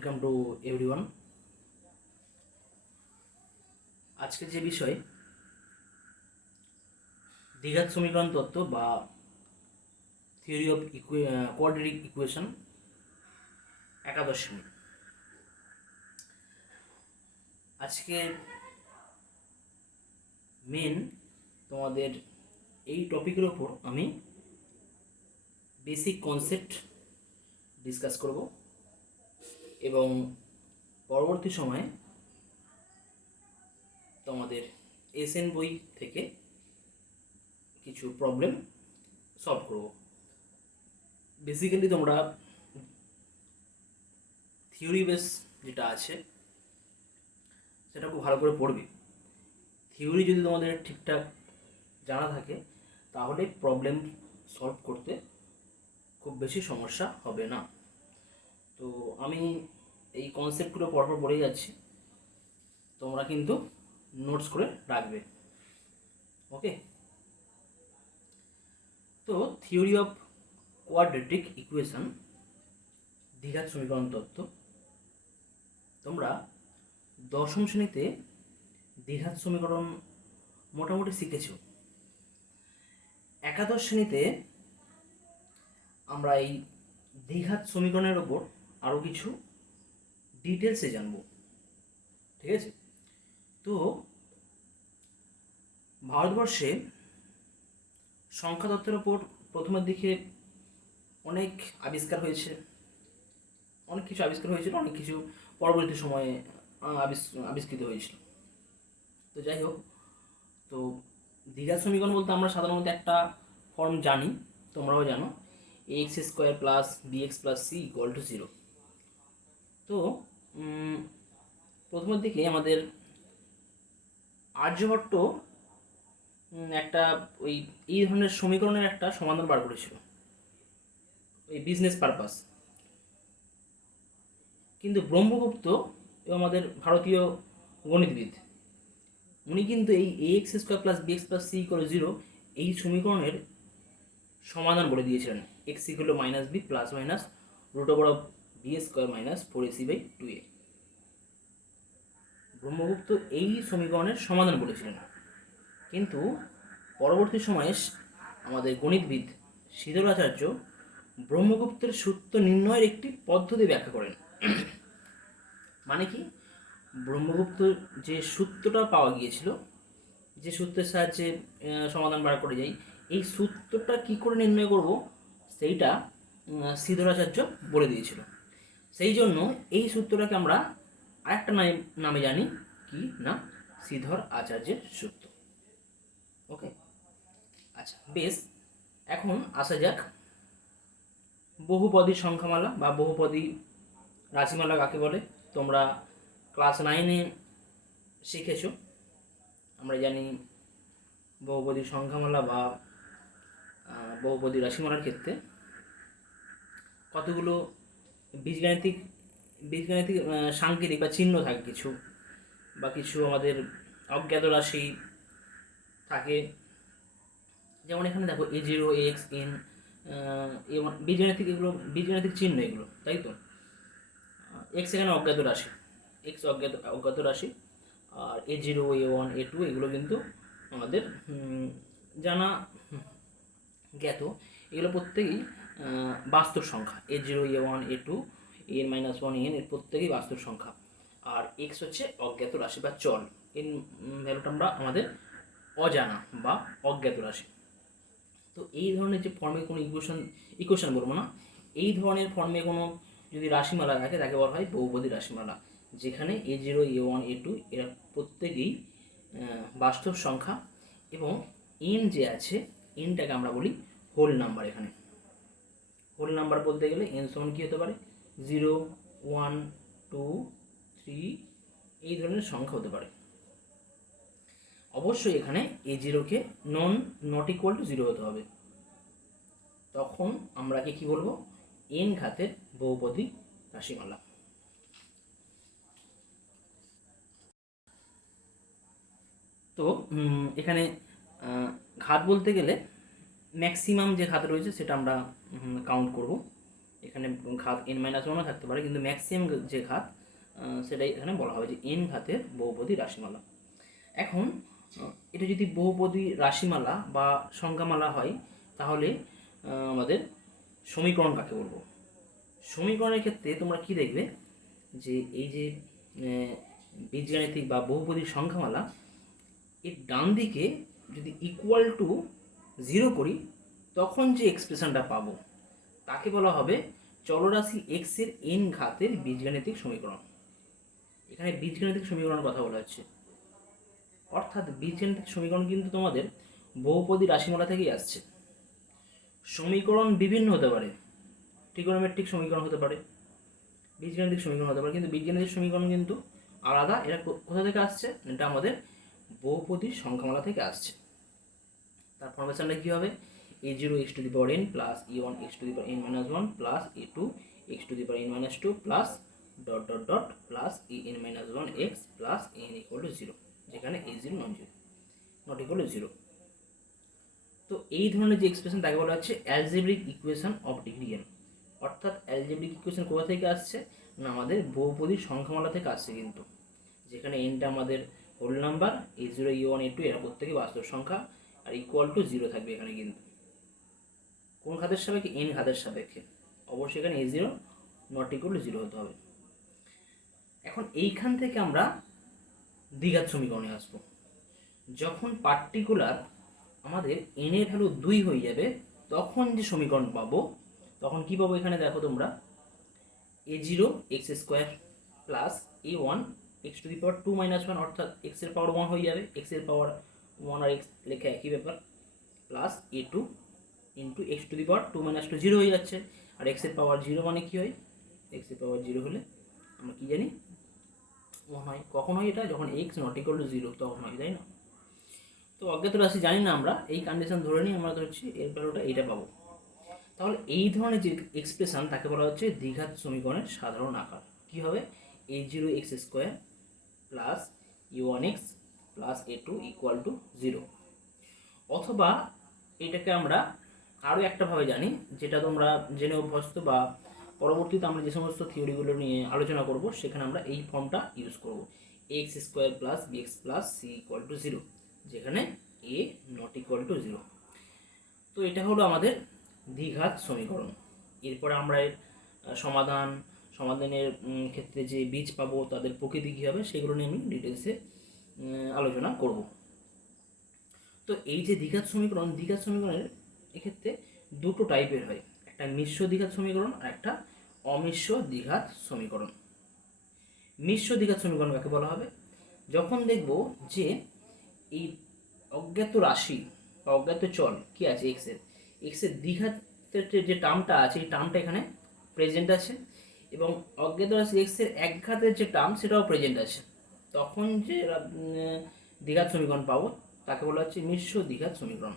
Welcome to everyone. আজকের যে বিষয় দ্বিঘাত সমীকরণ তত্ত্ব বা থিওরি অফ কোয়াড্রেটিক ইকুয়েশন একাদশ শ্রেণী। আজকে মেন তোমাদের এই টপিকের ওপর আমি বেসিক কনসেপ্ট ডিসকাস করব এবং পরবর্তী সময়ে তোমাদের এসএন বই থেকে কিছু প্রবলেম সলভ করব। বেসিক্যালি তোমরা থিওরি বেস যেটা আছে সেটা খুব ভালো করে পড়বে। থিওরি যদি তোমাদের ঠিকঠাক জানা থাকে তাহলে প্রবলেম সলভ করতে খুব বেশি সমস্যা হবে না। তো আমি এই কনসেপ্টগুলো পরপর পড়ে যাচ্ছি, তোমরা কিন্তু নোটস করে রাখবে। ওকে, তো থিওরি অফ কোয়াড্রেটিক ইকুয়েশন দ্বিঘাত সমীকরণ তত্ত্ব, তোমরা দশম শ্রেণীতে দ্বিঘাত সমীকরণ মোটামুটি শিখেছ। একাদশ শ্রেণীতে আমরা এই দ্বিঘাত সমীকরণের ওপর আরও কিছু ডিটেলসে জানব। ঠিক আছে, তো ভারতবর্ষে সংখ্যাতত্ত্বের ওপর প্রথমের দিকে অনেক আবিষ্কার হয়েছে, অনেক কিছু আবিষ্কার হয়েছিল, অনেক কিছু পরবর্তী সময়ে আবিষ্কৃত হয়েছিল। তো যাই হোক, তো দ্বিঘাত সমীকরণ বলতে আমরা সাধারণত একটা ফর্ম জানি, তোমরাও জানো, ax square plus bx plus c equal to 0। তো প্রথমের দিকে আমাদের আর্যভট্ট একটা এই ধরনের সমীকরণের একটা সমাধান বার করেছিল, ওই বিজনেস পারপাস। কিন্তু ব্রহ্মগুপ্ত এবং আমাদের ভারতীয় গণিতবিদ উনি কিন্তু এই ax square plus bx plus c equal 0 এই সমীকরণের সমাধান বলে দিয়েছিলেন। x equal to minus B plus minus root over of B square minus 4ac by 2a। Brahmagupta এই সমীকরণের সমাধান বলেছিলেন, কিন্তু পরবর্তী সময়ে আমাদের গণিতবিদ শ্রীধরাচার্য ব্রহ্মগুপ্তের সূত্র নির্ণয়ের একটি পদ্ধতি ব্যাখ্যা করেন। মানে কি, ব্রহ্মগুপ্ত যে সূত্রটা পাওয়া গিয়েছিল, যে সূত্রের সাহায্যে সমাধান বার করে যাই, এই সূত্রটা কি করে নির্ণয় করব সেইটা শ্রীধরাচার্য বলে দিয়েছিল। সেই জন্য এই সূত্রটাকে আমরা আরেকটা নামে জানি, কি না, শ্রীধর আচার্যের সূত্র। ওকে, আচ্ছা বেশ, এখন আসা যাক বহুপদী সংখ্যামালা বা বহুপদী রাশিমালা কাকে বলে। তোমরা ক্লাস 9-এ শিখেছ। আমরা জানি বহুপদী সংখ্যামালা বা বহুপদী রাশিমালার ক্ষেত্রে কতগুলো বীজগাণিতিক সাংকেতিক বা চিহ্ন থাকে, কিছু বা কিছু আমাদের অজ্ঞাত রাশি থাকে। যেমন এখানে দেখো a0 ax n বীজগাণিতিক চিহ্ন এগুলো, তাই তো। এক্স এখানে অজ্ঞাত রাশি, এক্স অজ্ঞাত রাশি, আর a0 a1 a2 এগুলো কিন্তু আমাদের জানা জ্ঞাত। এগুলো প্রত্যেকেই বাস্তব সংখ্যা। a0 a1 a2 an minus 1 n এর প্রত্যেকেই বাস্তব সংখ্যা। আর এক্স হচ্ছে অজ্ঞাত রাশি বা চল, এর ভ্যালুটা আমরা আমাদের অজানা বা অজ্ঞাত রাশি। তো এই ধরনের যে ফর্মে কোনো ইকুয়েশন বলবো না, এই ধরনের ফর্মে কোনো যদি রাশিমালা থাকে তাকে বলা হয় বহুপদী রাশিমালা, যেখানে a0 a1 a2 এরা প্রত্যেকেই বাস্তব সংখ্যা এবং n যে আছে, nটাকে আমরা বলি হোল নাম্বার। এখানে হোল নাম্বার বলতে গেলে n সমান কী হতে পারে, 0 1 2 3 এই ধরনের সংখ্যা হতে পারে। অবশ্যই এখানে a0কে নট ইকুয়াল টু 0 হতে হবে, তখন আমরা কি বলবো, n ঘাতের বহুপদী রাশিমালা। তো এখানে ঘাত বলতে গেলে ম্যাক্সিমাম যে ঘাত রয়েছে সেটা আমরা কাউন্ট করব। এখানে ঘাত n-1ও থাকতে পারে, কিন্তু ম্যাক্সিমাম যে ঘাত সেটাই এখানে বলা হবে যে n ঘাতের বহুপদী রাশিমালা। এখন এটা যদি বহুপদী রাশিমালা বা সংখ্যামালা হয়, তাহলে আমাদের সমীকরণ কাকে বলবো? সমীকরণের ক্ষেত্রে তোমরা কি দেখবে যে এই যে বীজগাণিতিক বা বহুপদী সংখ্যামালা, এর ডান দিকে যদি ইকুয়াল টু 0 করি, তখন যে এক্সপ্রেশনটা পাবো তাকে বলা হবে চলরাশি x এর n ঘাতের বীজগাণিতিক সমীকরণ। এখানে বীজগাণিতিক সমীকরণের কথা বলা হচ্ছে, অর্থাৎ বীজগাণিতিক সমীকরণ কিন্তু তোমাদের বহুপদী রাশিমালা থেকেই আসছে। সমীকরণ বিভিন্ন হতে পারে, ট্রিগোনোমেট্রিক সমীকরণ হতে পারে, বীজগাণিতিক সমীকরণ হতে পারে, কিন্তু বীজগাণিতিক সমীকরণ কিন্তু আলাদা। এরা কোথা থেকে আসছে? এটা আমাদের বহুপদী সংখ্যামালা থেকে আসছে। তার ফর্মেশনটা কী হবে? a0 x to the power n plus a1 x to the power n-1 plus a2 x to the power n-2 plus dot dot dot plus an-1 x plus an equal to 0, যেখানে a0 not equal to 0। তো এই ধরনের যে expression তাকে বলা হচ্ছে algebraic equation of degree n। অর্থাৎ algebraic equation কোথা থেকে আসছে? না, আমাদের বহুপদী সংখ্যামালা থেকে আসছে কিন্তু, যেখানে nটা আমাদের whole number, a0 a1 a2 এরা প্রত্যেকে বাস্তব সংখ্যা, আর ইকুয়াল টু 0 থাকবে এখানে কিন্তু। কোন ঘাতের সাপেক্ষে? n ঘাতের সাপেক্ষে। অবশ্যই এখানে a0 নট ইকুয়াল টু 0 হতে হবে। এখন এইখান থেকে আমরা দ্বিঘাত সমীকরণে আসবো। যখন পার্টিকুলার আমাদের n এর ভ্যালু 2 হয়ে যাবে, তখন যে সমীকরণ পাবো, তখন কি পাবো? এখানে দেখো তোমরা, a0 x square plus a1 x to the power 2-1, অর্থাৎ x এর পাওয়ার 1 হয়ে যাবে, x এর পাওয়ার 1 আর x লেখা একই ব্যাপার, plus a2 into x to the power 2-2 0 হয়ে যাচ্ছে। আর x এর পাওয়ার 0 মানে কি হয়? x এর পাওয়ার 0 হলে আমরা কি জানি? 1 হয়। কখন হয় এটা? যখন x নট ইকুয়াল টু 0 তখন হয়, তাই না? তো অজ্ঞাত রাশি জানি না আমরা, এই কন্ডিশন ধরে নিই আমরা ধরছি এর ভ্যালুটা এইটা পাবো। তাহলে এই ধরনের যে এক্সপ্রেশন তাকে বলা হচ্ছে দ্বিঘাত সমীকরণের সাধারণ আকার। কি হবে? a0 x square plus a1 x plus a2 equal to 0। অথবা এটাকে আমরা আরও একটাভাবে জানি, যেটা তোমরা জেনে অভ্যস্ত, বা পরবর্তীতে আমরা যে সমস্ত থিওরিগুলো নিয়ে আলোচনা করব সেখানে আমরা এই ফর্মটা ইউজ করব, x square plus bx plus c equal to 0, যেখানে a নট ইকুয়াল টু 0। তো এটা হলো আমাদের দ্বিঘাত সমীকরণ। এরপরে আমরা এর সমাধানের ক্ষেত্রে যে বীজ পাবো, তাদের প্রকৃতি কী হবে, সেগুলো নিয়ে আমি ডিটেলসে আলোচনা করব। তো এই যে দ্বিঘাত সমীকরণের এক্ষেত্রে দুটো টাইপের হয়, একটা মিশ্র দ্বিঘাত সমীকরণ আর একটা অমিশ্র দ্বিঘাত সমীকরণ। মিশ্র দ্বিঘাত সমীকরণ কাকে বলা হবে? যখন দেখব যে এই অজ্ঞাত রাশি বা অজ্ঞাত চল কি আছে এক্সের দ্বিঘাতের যে টার্মটা আছে, এই টার্মটা এখানে প্রেজেন্ট আছে, এবং অজ্ঞাত রাশি এক্সের একঘাতের যে টার্ম সেটাও প্রেজেন্ট আছে, তখন যে দ্বিঘাত সমীকরণ পাবো তাকে বলা হচ্ছে মিশ্র দ্বিঘাত সমীকরণ।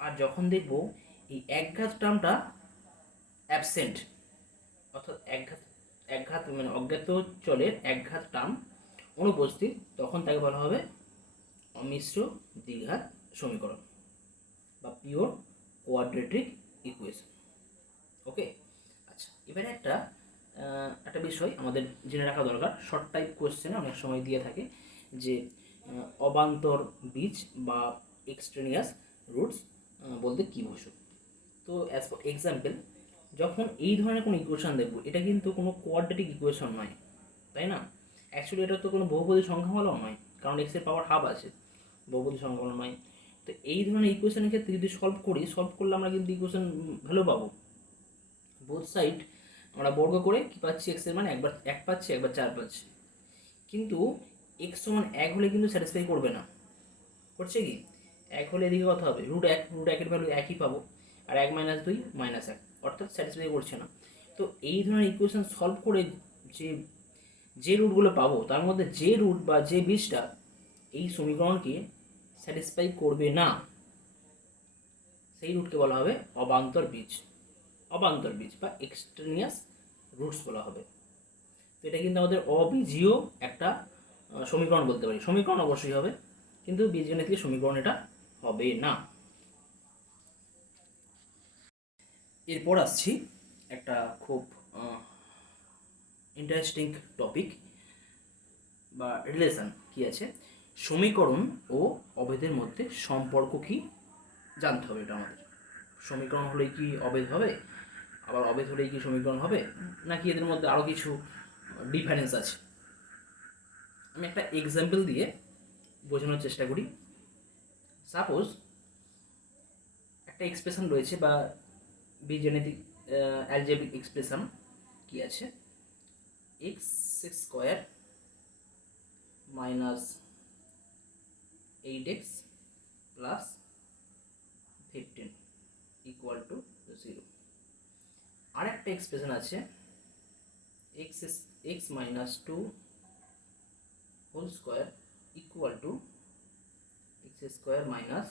আর যখন দেখব এই একঘাত টার্মটা অ্যাবসেন্ট, অর্থাৎ একঘাত মানে অজ্ঞাত চলের একঘাত টার্ম অনুপস্থিত, তখন তাকে বলা হবে অমিশ্র দ্বিঘাত সমীকরণ বা পিওর কোয়াড্রেটিক ইকুয়েশন। ওকে, আচ্ছা, এবারে একটা বিষয় আমাদের জেনে রাখা দরকার। শর্ট টাইপ কোয়েশ্চেনে অনেক সময় দিয়ে থাকে যে অবান্তর বীজ বা এক্সট্রেনিয়াস রুটস বলতে কী বোঝো। তো অ্যাজ ফর এক্সাম্পল, যখন এই ধরনের কোনো ইকুয়েশন দেখব, এটা কিন্তু কোনো কোয়াড্রেটিক ইকুয়েশন নয়, তাই না? অ্যাকচুয়ালি এটা তো কোনো বহুপদী সংখ্যামালাও নয়, কারণ x এর পাওয়ার হাফ আছে, বহুপদী সংখ্যামালা নয়। তো এই ধরনের ইকুয়েশনের ক্ষেত্রে যদি সলভ করলে আমরা কিন্তু ইকুয়েশন ভ্যালু পাবো। বোথ সাইড আমরা বর্গ করে কি পাচ্ছি? x এর মান একবার 1 পাচ্ছি, একবার 4 পাচ্ছি। কিন্তু x সমান 1 হলে কিন্তু স্যাটিসফাই করবে না। করছে কি? 1 হলে এদিকে কথা হবে √1, √1 এর ভ্যালু 1ই পাবো, আর 1 - 2 - 1, অর্থাৎ স্যাটিসফাই করছে না। তো এই ধরনের ইকুয়েশন সলভ করে যে রুটগুলো পাবো, তার মধ্যে যে রুট বা যে বীজটা এই সমীকরণকে স্যাটিসফাই করবে না, সেই রুটকে বলা হবে অবান্তর বীজ বা এক্সট্রেনিয়াস রুটস বলা হবে। তো এটা কিন্তু আমাদের অবীজীয় একটা সমীকরণ বলতে পারি। সমীকরণ অবশ্যই হবে, কিন্তু বীজগণিতিক সমীকরণ এটা হবে না। এরপর আসছি একটা খুব ইন্টারেস্টিং টপিক বা রিলেশন কি আছে, সমীকরণ ও অভেদের মধ্যে সম্পর্ক কি জানতে হবে। এটা আমাদের সমীকরণ হলেই কি অভেদ হবে, আবার অভেদ হলেই কি সমীকরণ হবে, নাকি এদের মধ্যে আরও কিছু ডিফারেন্স আছে। আমি একটা এক্সাম্পল দিয়ে বোঝানোর চেষ্টা করি। সাপোজ একটা এক্সপ্রেশন রয়েছে বা বীজগণিতিক অ্যালজেব্রিক এক্সপ্রেশন কি আছে, x square minus 8x plus 15 equal to 0। আরেকটা এক্সপ্রেশন আছে X minus 2 whole square equal to X square minus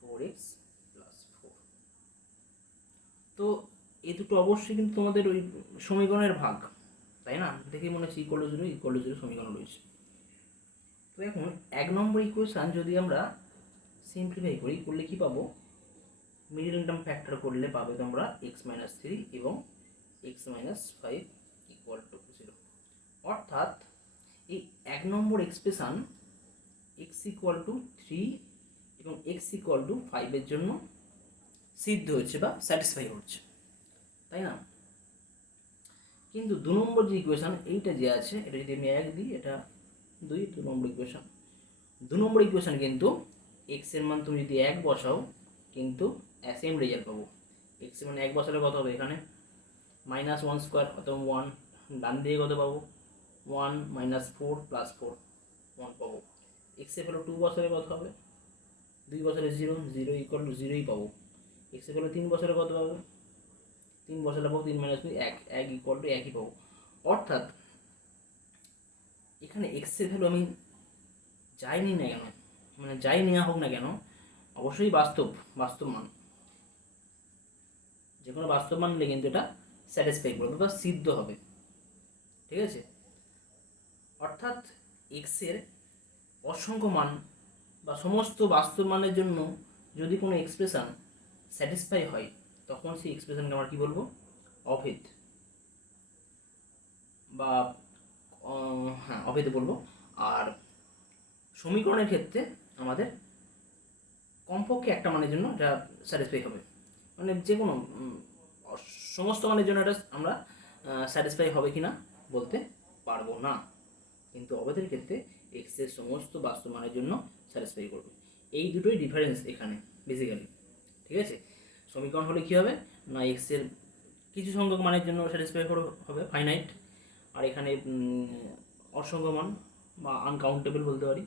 4x plus 4। তো এই দুটো অবশ্যই কিন্তু তোমাদের ওই সমীকরণের ভাগ, তাই না? দেখে মনে হচ্ছে ইকুয়াল টু জিরো সমীকরণ রয়েছে। তো এখন 1 নম্বর ইকুয়েশান যদি আমরা সিম্পলিফাই করলে কি পাবো, মিডল টার্ম ফ্যাক্টর করলে পাবে তোমরা এক্স মাইনাস 3 এবং এক্স মাইনাস 5 ইকুয়াল টু 0। অর্থাৎ এই 1 নম্বর এক্সপ্রেশান এক্স ইকুয়াল টু 3 এবং এক্স ইকুয়াল টু 5 এর জন্য সিদ্ধ হচ্ছে বা স্যাটিসফাই হচ্ছে, তাই না? কিন্তু 2 নম্বর যে ইকুয়েশান এইটা যে আছে, এটা যদি আমি 1 দিই, এটা 2 নম্বর ইকুয়েশান। 2 নম্বর ইকুয়েশান কিন্তু এক্স এর মান তুমি যদি 1 বসাও কিন্তু সেম রেজাল্ট পাবো। এক্স এর মান 1 বসালে কত হবে, এখানে মাইনাস 1 স্কোয়ার অথবা 1, ডান দিয়ে কত পাবো 1 মাইনাস 4 প্লাস 4 1 পাবো। এক্স এর ভ্যালু 2 বছরে কত হবে, 2 বছরে 0 ইকুয়াল টু 0ই পাবো। এক্স এর ভ্যালু 3 বছরে কত পাবো, 3 বছরে পাবো 3 মাইনাস 2 1 ইকুয়াল টু 1ই পাবো। অর্থাৎ এখানে এক্স এর ভ্যালু আমি যাই নিই না কেন, মানে যাই নেওয়া হোক না কেন, অবশ্যই বাস্তব মান, যে কোনো বাস্তব মান নিলে কিন্তু এটা স্যাটিসফাই করবে বা সিদ্ধ হবে, ঠিক আছে? অর্থাৎ এক্স এর অসংখ্য মান বা সমস্ত বাস্তব মানের জন্য যদি কোনো এক্সপ্রেশন স্যাটিসফাই হয়, তখন সেই এক্সপ্রেশনকে আমরা কী বলবো, অভেদ বা হ্যাঁ অভেদ বলবো। আর সমীকরণের ক্ষেত্রে আমাদের কমপক্ষে একটা মানের জন্য এটা স্যাটিসফাই হবে, মানে যে কোনো সমস্ত মানের জন্য এটা আমরা স্যাটিসফাই হবে কি না বলতে পারবো না, কিন্তু অভেদের ক্ষেত্রে এক্স এর সমস্ত বাস্তব মানের জন্য স্যাটিসফাই করবে। এই দুটোই ডিফারেন্স এখানে বেসিক্যালি, ঠিক আছে? সমীকরণ হলে কী হবে না, এক্স এর কিছু সংখ্যক মানের জন্য স্যাটিসফাই হবে ফাইনাইট, আর এখানে অসংখ্য মান বা আনকাউন্টেবল বলতে পারি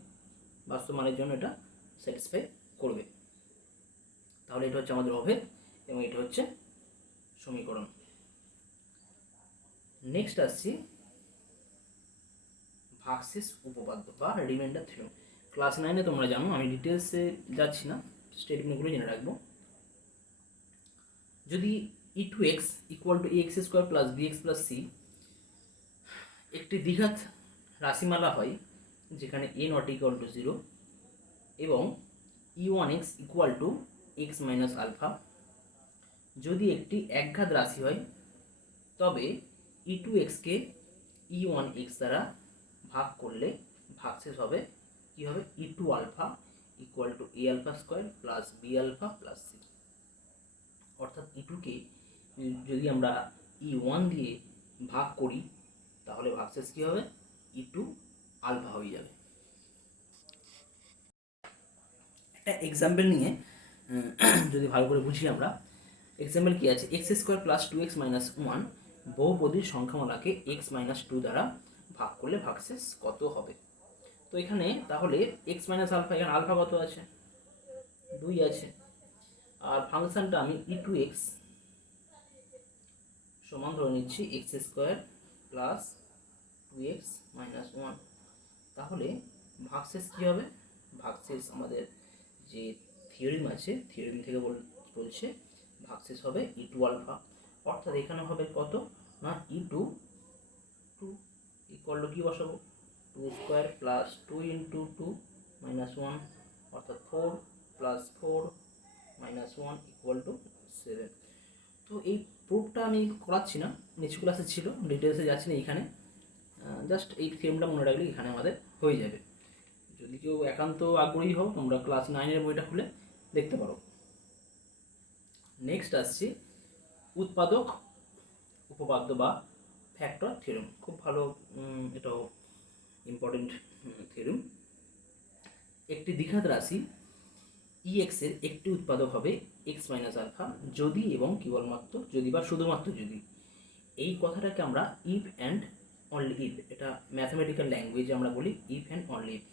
বাস্তব মানের জন্য এটা স্যাটিসফাই করবে। তাহলে এটা হচ্ছে আমাদের অভেদ এবং এটা হচ্ছে সমীকরণ। নেক্সট আসছি ভাগশেষ উপপাদ্য বা রিমাইন্ডার থিওরেম। ক্লাস 9-এ তোমরা জানো, আমি ডিটেলসে যাচ্ছি না, স্টেটমেন্টগুলো জেনে রাখবো। যদি e2x equal to ax square plus bx plus c একটি দ্বিঘাত রাশিমালা হয় যেখানে a নট ইকুয়াল টু 0 এবং e1x equal to x minus alpha যদি একটি একঘাত রাশি হয়, তবে e2xকে e1x দ্বারা ভাগ করলে ভাগশেষ হবে কি হবে, e2 alpha equal to a alpha square plus b alpha plus c। অর্থাৎ e2কে যদি আমরা e1 দিয়ে ভাগ করি তাহলে ভাগশেষ কী হবে, e2 আলফা হয়ে যাবে। একটা এক্সাম্পল নিয়ে যদি ভালো করে বুঝি আমরা, এক্সাম্পল কি আছে, x square plus 2x minus 1 বহুপদীর সংখ্যামালাকে x minus 2 দ্বারা ভাগ করলে ভাগশেষ কত হবে। তো এখানে তাহলে x মাইনাস আলফা, এখানে আলফা কত আছে, 2 আছে, আর ফাংশনটা আমি e2x সমান ধরে নিচ্ছি x square plus 2x minus 1। তাহলে ভাগশেষ কী হবে, ভাগশেষ আমাদের যে থিওরিম আছে থিওরিম থেকে বলছে ভাগশেষ হবে e2 আলফা। অর্থাৎ এখানে হবে কত না, e2 ইকুয়াল টু কী বসাবো, 2 স্কোয়ার প্লাস 2 ইন্টু 2 মাইনাস 1 অর্থাৎ 4 প্লাস 4 মাইনাস 1 ইকুয়াল টু 7। তো এই প্রুফটা আমি করাচ্ছি না, নিচু ক্লাসে ছিল, ডিটেলসে যাচ্ছি না এইখানে। জাস্ট এই থিওরেমটা মনে রাখলে এখানে আমাদের হয়ে যাবে। যদি কেউ একান্ত আগ্রহী হও তোমরা ক্লাস 9-এর বইটা খুলে দেখতে পারো। নেক্সট আসছি উৎপাদক উপপাদ্য বা ফ্যাক্টর থিওরেম। খুব ভালো, এটাও ইম্পর্টেন্ট থিওরেম। একটি দ্বিঘাত রাশি ইএক্স এর একটি উৎপাদক হবে এক্স মাইনাস আলফা যদি এবং কেবলমাত্র যদি বা শুধুমাত্র যদি। এই কথাটাকে আমরা ইফ অ্যান্ড অনলি ইফ, এটা ম্যাথমেটিক্যাল ল্যাঙ্গুয়েজে আমরা বলি ইফ অ্যান্ড অনলি ইফ।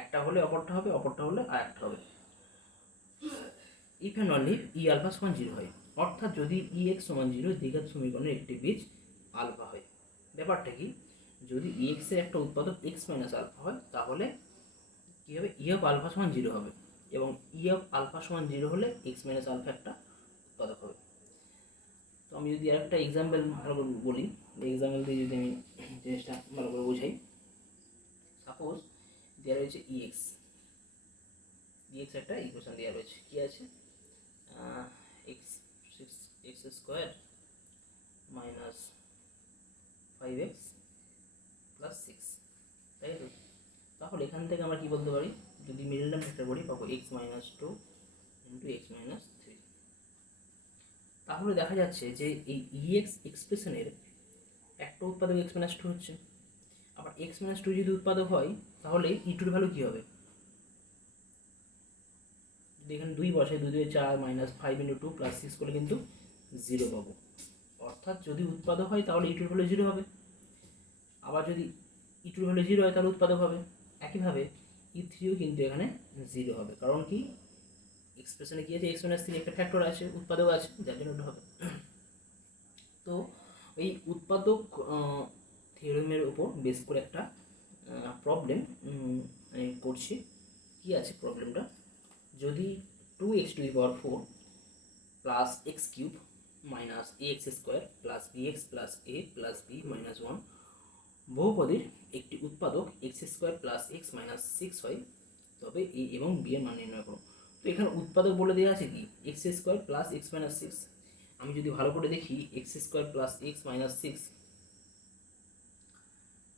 একটা হলে অপরটা হবে, অপরটা হলে আর একটা হবে। If and only if e alpha সমান 0 হয়, অর্থাৎ যদি ই এক্স সমান 0 দ্বিঘাত সমীকরণের একটি বীজ আলফা হয়। ব্যাপারটা কি, যদি ই এক্স এর একটা উৎপাদক এক্স মাইনাস আলফা হয় তাহলে কী হবে, ই অফ আলফা সমান 0 হবে, এবং ই অফ আলফা সমান 0 হলে এক্স মাইনাস আলফা একটা উৎপাদক হবে। তো আমি যদি আর একটা এক্সাম্পল ভালো করে বলি, এক্সাম্পল দিয়ে যদি আমি জিনিসটা ভালো করে বোঝাই, সাপোজ দেওয়া রয়েছে ইএক্স, ইএক্স একটা ইকুয়েশন দেওয়া রয়েছে, কী আছে, x x square minus 5x plus 6, তাই তো? তাহলে এখান থেকে আমরা কী বলতে পারি, যদি মিডল টার্ম ফ্যাক্টর করি পাবো x minus 2 into x minus 3। তাহলে দেখা যাচ্ছে যে এই ইএক্স এক্সপ্রেশনের একটা উৎপাদক এক্স মাইনাস 2 হচ্ছে। আবার এক্স মাইনাস 2 যদি উৎপাদক হয় তাহলে ই টুর ভ্যালু কী হবে, যদি এখানে 2 বসে 2 2 4 মাইনাস 5 ইন্টু 2 প্লাস 6 করলে কিন্তু 0 পাবো। অর্থাৎ যদি উৎপাদক হয় তাহলে ই টুর ভ্যালু 0 হবে, আবার যদি ই টুর ভ্যালু 0 হয় তাহলে উৎপাদক হবে। একইভাবে ই থ্রিও কিন্তু এখানে 0 হবে, কারণ কি এক্সপ্রেশনে কি আছে, এক্স মাইনাস 3 একটা ফ্যাক্টর আছে, উৎপাদক আছে, যার জন্য হবে। তো এই উৎপাদক থিওরেমের উপর বেস করে একটা প্রবলেম আমি করছি। কি আছে প্রবলেমটা, যদি 2x⁴ plus x cube minus a x square plus b x plus a plus b minus 1 বহুপদীর একটি উৎপাদক x square plus x minus 6 হয়, তবে এ এবং বি এর মান নির্ণয় করো। তো এখানে উৎপাদক বলে দেওয়া আছে কি x square plus x minus 6। আমি যদি ভালো করে দেখি x square plus x minus 6,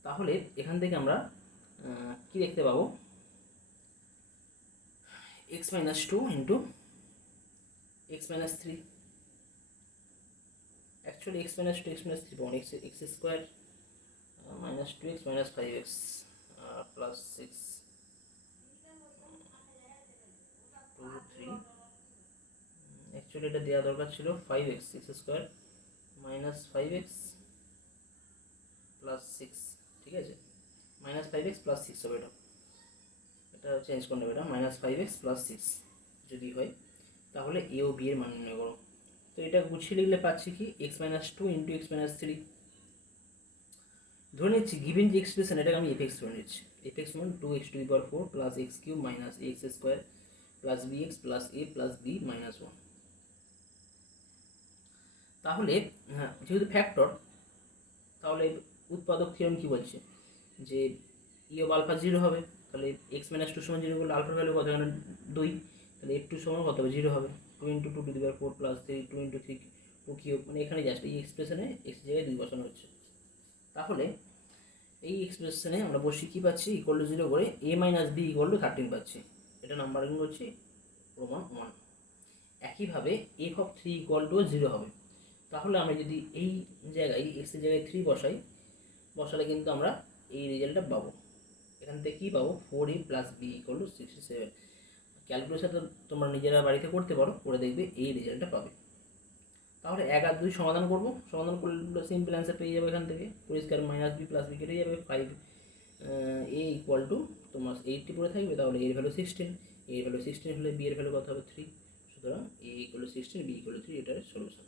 তাহলে এখান থেকে আমরা কি দেখতে পাবো, x minus 2 into x minus 3, actually x minus 2 x minus 3 পাবো, x square minus 2x minus 5x plus 6 2 3, actually এটা দেওয়া দরকার ছিল 5x x square minus 5x plus 6, ঠিক আছে, মাইনাস 5x প্লাস 6 হবে, এটা চেঞ্জ করে নেবে, এটা মাইনাস 5x প্লাস 6 যদি হয় তাহলে এ ও বি এর মান নির্ণয় করো। তো এটা গুছিয়ে লিখলে পাচ্ছি কি x minus 2 into x minus 3। ধরে নিচ্ছি গিভেন যে এক্সপ্রেশন এটাকে আমি এফ এক্স ধরে নিচ্ছি, এফ এক্স সমান 2x⁴ plus x cube minus x square plus b x plus a plus b minus 1। তাহলে হ্যাঁ, যেহেতু ফ্যাক্টর, তাহলে উৎপাদক থিওরেম কি বলছে যে ই অফ আলফা 0 হবে, তাহলে এক্স মাইনাস 2 সমান 0 করলে আলফার ভ্যালু কত, এখানে 2, তাহলে এফ 2 সমান কত হবে 0 হবে, 2 ইন্টু 2⁴ প্লাস 3 2 ইন্টু 3 2 কিউব, মানে এখানে জাস্ট এই এক্সপ্রেশনে এক্স জায়গায় 2 বসানো হচ্ছে। তাহলে এই এক্সপ্রেশনে আমরা বসি কী পাচ্ছি, ইকুয়াল টু 0 করে এ মাইনাস বি ইকুয়াল টু 13 পাচ্ছি, এটা নাম্বারিং করছি প্রমাণ 1। একইভাবে এফ অফ 3 ইকুয়াল টু 0 হবে, তাহলে আমরা যদি এই জায়গায় এক্স এর জায়গায় 3 বসালে কিন্তু আমরা এই রেজাল্টটা পাবো। এখান থেকে কী পাবো, 4a plus b equal to 67। Calculation তো তোমরা নিজেরা বাড়িতে করতে পারো, করে দেখবে এই রেজাল্টটা পাবে। তাহলে 1 আর 2 সমাধান করবো, সমাধান করলে সিম্পল অ্যান্সার পেয়ে যাবে। এখান থেকে পরিষ্কার মাইনাস বি প্লাস বি কেটে যাবে, 5 এ ইকুয়াল টু তোমার 80 পড়ে থাকবে, তাহলে এর ভ্যালু 16, এর ভ্যালু 16 হলে বি এর ভ্যালু কত হবে 3, সুতরাং a equal to 16 b equal to 3, এটার সলিউশন।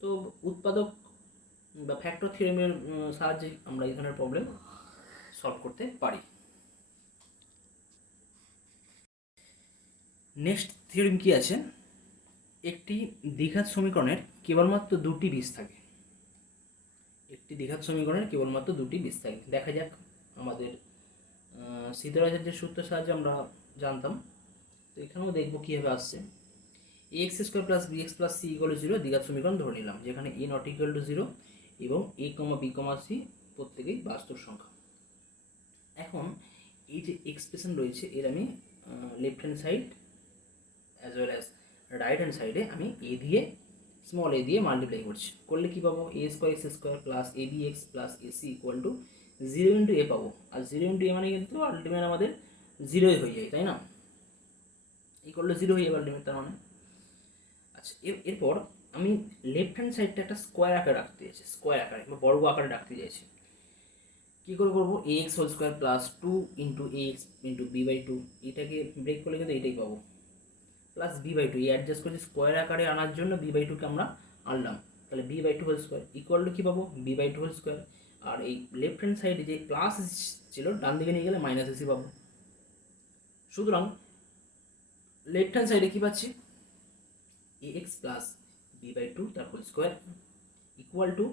তো উৎপাদক বা ফ্যাক্টর থিওরেমের সাহায্যে আমরা এই ধরনের প্রবলেম সলভ করতে পারি। নেক্সট থিওরেম কি আছে, একটি দ্বিঘাত সমীকরণের কেবলমাত্র দুটি বীজ থাকে, একটি দ্বিঘাত সমীকরণের কেবলমাত্র দুটি বীজ থাকে। দেখা যাক, আমাদের সিদ্ধারাচার্যের সূত্রের সাহায্যে আমরা জানতাম, তো এখানেও দেখবো কীভাবে আসছে। A x square plus b x plus c equal to zero দ্বিঘাত সমীকরণ ধরে নিলাম, যেখানে a not equal to zero এবং a comma B comma C প্রত্যেকেই বাস্তব সংখ্যা। এখন এই যে এক্সপ্রেশন রয়েছে এর আমি left hand side as well as right hand সাইডে আমি এ দিয়ে স্মল এ দিয়ে মাল্টিপ্লাই করছি, করলে কী পাবো, a square x square plus a b x plus a c equal to zero into a পাবো। আর জিরো ইন্টু এ মানে কিন্তু আলটিমেট আমাদের জিরোই হয়ে যায়, তাই না, ইকুয়াল টু জিরো হয়ে যাবে আলটিমেট তার মানে। আচ্ছা, এরপর আমি লেফট হ্যান্ড সাইডটা একটা স্কোয়ার আকারে রাখতে চাইছি, স্কোয়ার আকারে বা বর্গ আকারে রাখতে চাইছি। কী করে করবো, a x whole square plus two into a x into b by two, এটাকে ব্রেক করলে কিন্তু এটাই পাবো, প্লাস বি বাই টু, এই অ্যাডজাস্ট করছি স্কোয়ার আকারে আনার জন্য বি বাই টুকে আমরা আনলাম, তাহলে b by two whole square equal to কী পাবো, b by two whole square. আর এই লেফট হ্যান্ড সাইডে যে প্লাস ছিল ডান দিকে নিয়ে গেলে মাইনাস এসি পাবো। সুতরাং লেফট হ্যান্ড সাইডে কী পাচ্ছি, a x plus b by two তার whole square equal to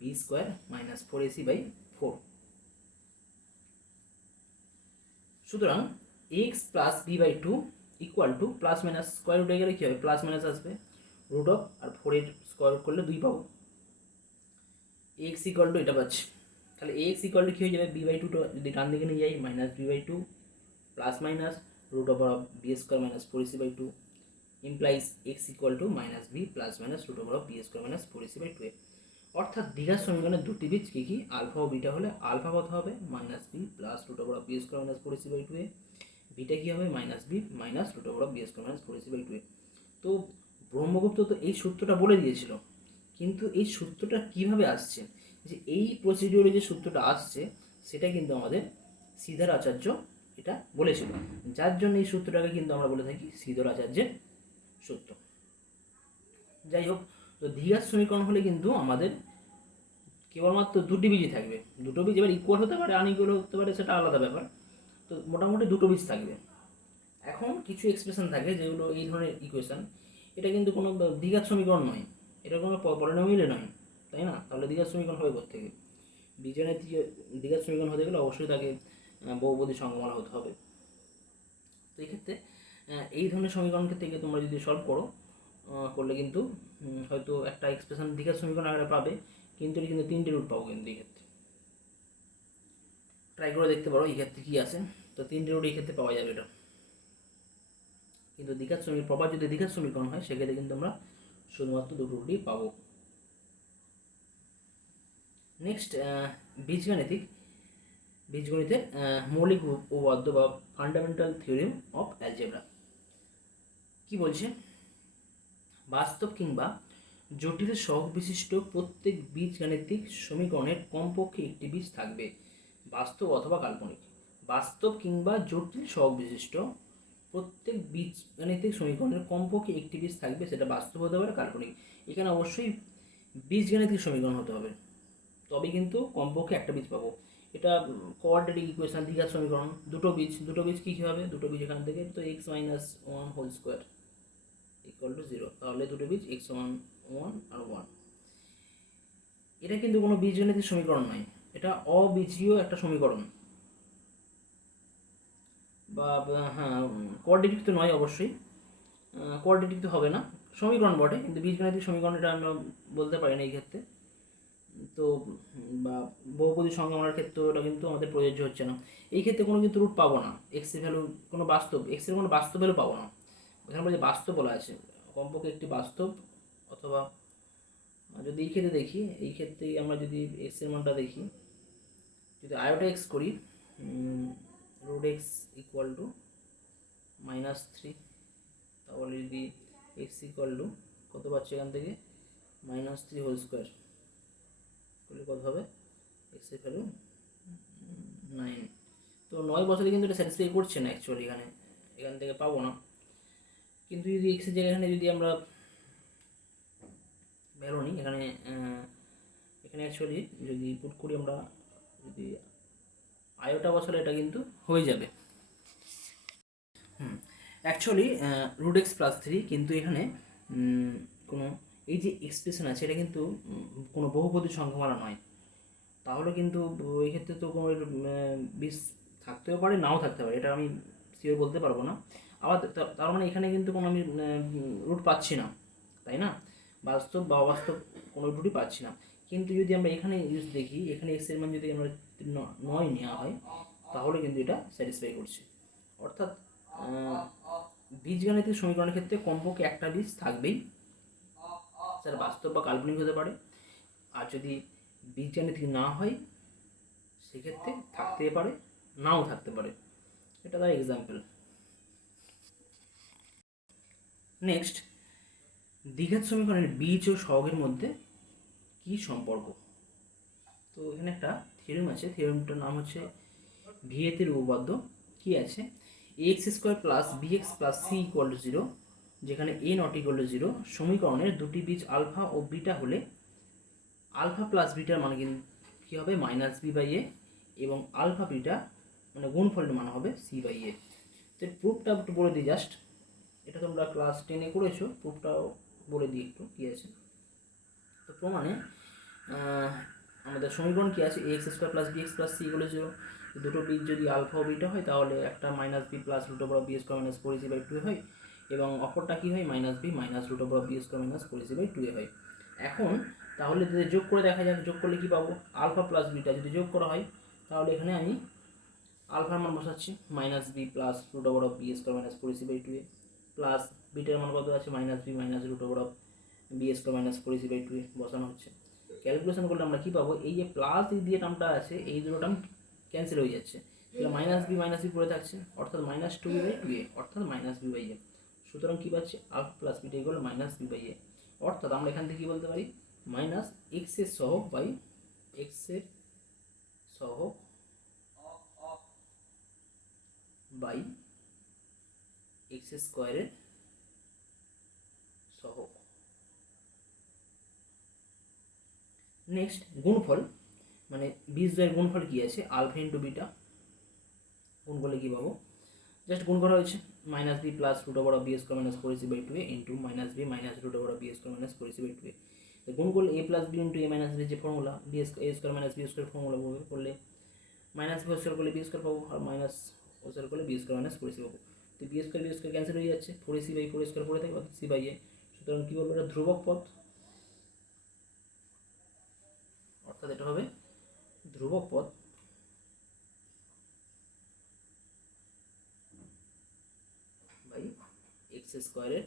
b square minus four a c by four. সুতরাং x plus b by two equal to plus minus square রুটে গেলে কী হবে, প্লাস মাইনাস আসবে, রুট অফ আর ফোরের square root করলে দুই পাবো, এক্স ইকুয়াল টু এটা পাচ্ছি। তাহলে এক্স ইকুয়াল টু কী হয়ে যাবে, বি বাই টুটা যদি ডান দিকে নিয়ে যাই minus b by two plus minus root over of B square minus four a c by two implies x equal to minus B plus minus root over of B square minus four a c by two. অর্থাৎ দ্বিঘাত সমীকরণের দুটি বীজ কী কী, alpha ও beta হলে alpha কত হবে minus B plus root over of B square minus four a c by two, beta কী হবে minus b minus root over of B square minus four a c by two. তো ব্রহ্মগুপ্ত তো এই সূত্রটা বলে দিয়েছিল, কিন্তু এই সূত্রটা কিভাবে আসছে, যে এই প্রসিডিওরে যে সূত্রটা আসছে সেটা কিন্তু আমাদের শ্রীধর আচার্য এটা বলেছিল, যার জন্য এই সূত্রটাকে কিন্তু আমরা বলে থাকি শ্রীধর আচার্যের সূত্র। যাই হোক, তো দ্বিঘাত সমীকরণ হলে কিন্তু আমাদের কেবলমাত্র দুটি বীজই থাকবে, দুটো বীজ এবার ইকুয়াল হতে পারে আনইকুয়াল হতে পারে সেটা আলাদা ব্যাপার, তো মোটামুটি দুটো বীজ থাকবে। এখন কিছু এক্সপ্রেশন থাকে যেগুলো এই ধরনের ইকুয়েশন, এটা কিন্তু কোনো দ্বিঘাত সমীকরণ নয়, এটা কোনো পলিনোমিয়ালে নয়, তাই না, তাহলে দ্বিঘাত সমীকরণ হবে কোত্থেকে, বীজগণিত দ্বিঘাত সমীকরণ হতে গেলে অবশ্যই তাকে বহুপদী সংখ্যামালা হতে হবে। তো এই ক্ষেত্রে এই ধরনের সমীকরণ থেকে তোমরা যদি সলভ করো, করলে কিন্তু হয়তো একটা এক্সপ্রেশন দ্বিঘাত সমীকরণ আকারে পাবে, কিন্তু এটা কিন্তু তিনটে রুট পাবো কিন্তু এই ক্ষেত্রে, ট্রাই করে দেখতে পারো এই ক্ষেত্রে কী আছে। তো তিনটে রুট এই ক্ষেত্রে পাওয়া যাবে এটা, কিন্তু দ্বিঘাত সমীকরণ প্রপার যদি দ্বিঘাত সমীকরণ হয় সেক্ষেত্রে কিন্তু আমরা শুধুমাত্র দুটো রুটই পাবো। নেক্সট বীজগণিতের মৌলিক উপপাদ্য বা ফান্ডামেন্টাল থিওরেম অফ অ্যালজেব্রা কি বলছে, বাস্তব কিংবা জটিল সহগ বিশিষ্ট প্রত্যেক বীজগাণিতিক সমীকরণের কমপক্ষে একটি বীজ থাকবে, বাস্তব অথবা কাল্পনিক। বাস্তব কিংবা জটিল সহগ বিশিষ্ট প্রত্যেক বীজগাণিতিক সমীকরণের কমপক্ষে একটি বীজ থাকবে, সেটা বাস্তব হতে পারে কাল্পনিক। এখানে অবশ্যই বীজগাণিতিক সমীকরণ হতে হবে, তবে কিন্তু কমপক্ষে একটা বীজ পাবো। এটা কোয়াড্রেটিক ইকুয়েশন, দ্বিঘাত সমীকরণ, দুটো বীজ কী হবে, দুটো বীজ এখান থেকে তো x minus one whole square equal to zero, তাহলে দুটো বীজ এক্স ওয়ান ওয়ান আর ওয়ান। এটা কিন্তু কোনো বীজগণিতিক সমীকরণ নয়, এটা অবীজীয় একটা সমীকরণ, বা হ্যাঁ কোয়াড্রেটিক তো নয় অবশ্যই, কোয়াড্রেটিক তো হবে না, সমীকরণ বটে কিন্তু বীজগণিতিক সমীকরণ এটা আমরা বলতে পারি না এই ক্ষেত্রে। তো বা বহুপদী সংখ্যামালার ক্ষেত্রে ওটা কিন্তু আমাদের প্রযোজ্য হচ্ছে না, এই ক্ষেত্রে কোনো কিন্তু রুট পাবো না, এক্সের ভ্যালু কোনো বাস্তব এক্সের কোনো বাস্তব ভ্যালু পাবো না, এখানে বলছে বাস্তব বলা আছে, কমপক্ষে একটি বাস্তব, অথবা যদি এই ক্ষেত্রে দেখি, এই ক্ষেত্রে আমরা যদি এক্সের মানটা দেখি, যদি আয়োটা এক্স করি root x equal to minus three, তাহলে যদি এক্স ইকুয়াল টু কত পাচ্ছি এখান থেকে মাইনাস থ্রি হোল স্কোয়ার করলে কত হবে, এক্সের ভ্যালু 9। তো 9 বছরে কিন্তু এটা স্যাটিসফাই করছে না অ্যাকচুয়ালি, এখান থেকে পাবো না। কিন্তু যদি এক্সের জায়গায় এখানে যদি আমরা ভ্যালু নিই, এখানে অ্যাকচুয়ালি যদি পুট করি আমরা, যদি আয়োটা বছরে এটা কিন্তু হয়ে যাবে। Actually root x plus three, কিন্তু এখানে কোনো এই যে এক্সপ্রেশন আছে এটা কিন্তু কোনো বহুপদী সংখ্যামালা নয়, তাহলে কিন্তু এই ক্ষেত্রে তো কোনো বীজ থাকতেও পারে নাও থাকতে পারে, এটা আমি শিওর বলতে পারবো না। আবার তার মানে এখানে কিন্তু কোনো আমি রুট পাচ্ছি না, তাই না? বাস্তব বা অবাস্তব কোনো রুটই পাচ্ছি না। কিন্তু যদি আমরা এখানে ইউজ দেখি, এখানে এক্স এর মান যদি আমরা 9 নেওয়া হয় তাহলে কিন্তু এটা স্যাটিসফাই করছে। অর্থাৎ বীজগাণিতিক সমীকরণের ক্ষেত্রে কমপক্ষে একটা বীজ থাকবেই, সেটা বাস্তব বা কাল্পনিক হতে পারে। আর যদি বীজগাণিতিক না হয় সেক্ষেত্রে থাকতে পারে, নাও থাকতে পারে। এটা তার এক্সাম্পল। নেক্সট, দ্বিঘাত সমীকরণের বীজ ও সহগের মধ্যে কি সম্পর্ক? তো এখানে একটা থিওরেম আছে, থিওরেমটার নাম হচ্ছে ভিয়েতের উপপাদ্য। কি আছে? X square plus b x plus c equal to 0, যেখানে এ নট ইকুয়াল টু 0 সমীকরণের দুটি বীজ আলফা ও বিটা হলে আলফা প্লাস বিটার মানে কিন্তু কী হবে? মাইনাস বি বাই এ, এবং আলফা বিটা মানে গুণফলের মান হবে সি বাই এ। তো প্রুফটা একটু বলে দিই জাস্ট, এটা তোমরা ক্লাস 10-এ করেছো, প্রুফটাও বলে দিই একটু কী আছে। তো প্রমাণে আমাদের সমীকরণ কী আছে? X square plus b x plus c equal to 0, দুটো বীজ যদি আলফা ও বিটা হয় তাহলে একটা minus B plus root over b square minus 4ac by 2 হয়, এবং অপরটা কী হয়? Minus b minus root over b square minus 4ac by 2 হয়। এখন তাহলে যদি যোগ করে দেখা যাক, যোগ করলে কী পাবো? আলফা প্লাস বিটা যদি যোগ করা হয় তাহলে এখানে আমি আলফার মান বসাচ্ছি minus B plus root over of B square minus 4ac by 2 plus বিটার মান কত আছে? Minus b minus root over of B square minus 4ac by 2 বসানো হচ্ছে। ক্যালকুলেশন করলে আমরা কী পাবো? এই যে প্লাস দিয়ে টার্মটা আছে, এই দুটো টার্ম ক্যান্সেল হয়ে যাচ্ছে, তাহলে মাইনাস বি পড়ে থাকছে, অর্থাৎ মাইনাস 2b বাই 2a, অর্থাৎ মাইনাস বি বাই এ। সুতরাং কী পাচ্ছি? Alpha plus beta equal minus b by a. অর্থাৎ আমরা এখান থেকে কী বলতে পারি? মাইনাস এক্স এর সহগ বাই এক্স এর সহগ বাই এক্স স্কোয়ারের সহগ। নেক্সট, গুণফল মানে বীজদ্বয়ের গুণফল কী আছে? Alpha into beta. গুণ করলে কী পাবো? জাস্ট গুণ করা হয়েছে, minus B plus root over of B square minus 4ac by 2 into minus b minus root over of B square minus 4ac by 2। গুণ করলে a plus b into a minus b যে formula, b a square minus b square formula করলে minus b square করলে b square পাবো, আর minus ও square করলে b square minus 4ac পাবো। তো বি স্কোয়ার ক্যান্সেল হয়ে যাচ্ছে, 4ac বাই 4 স্কোয়ার পড়ে থাকে, অর্থাৎ সি বাই এ। সুতরাং কী বলবো? এটা ধ্রুবক পদ, অর্থাৎ এটা হবে ধ্রুবক পদ বাই এক্স স্কোয়ারের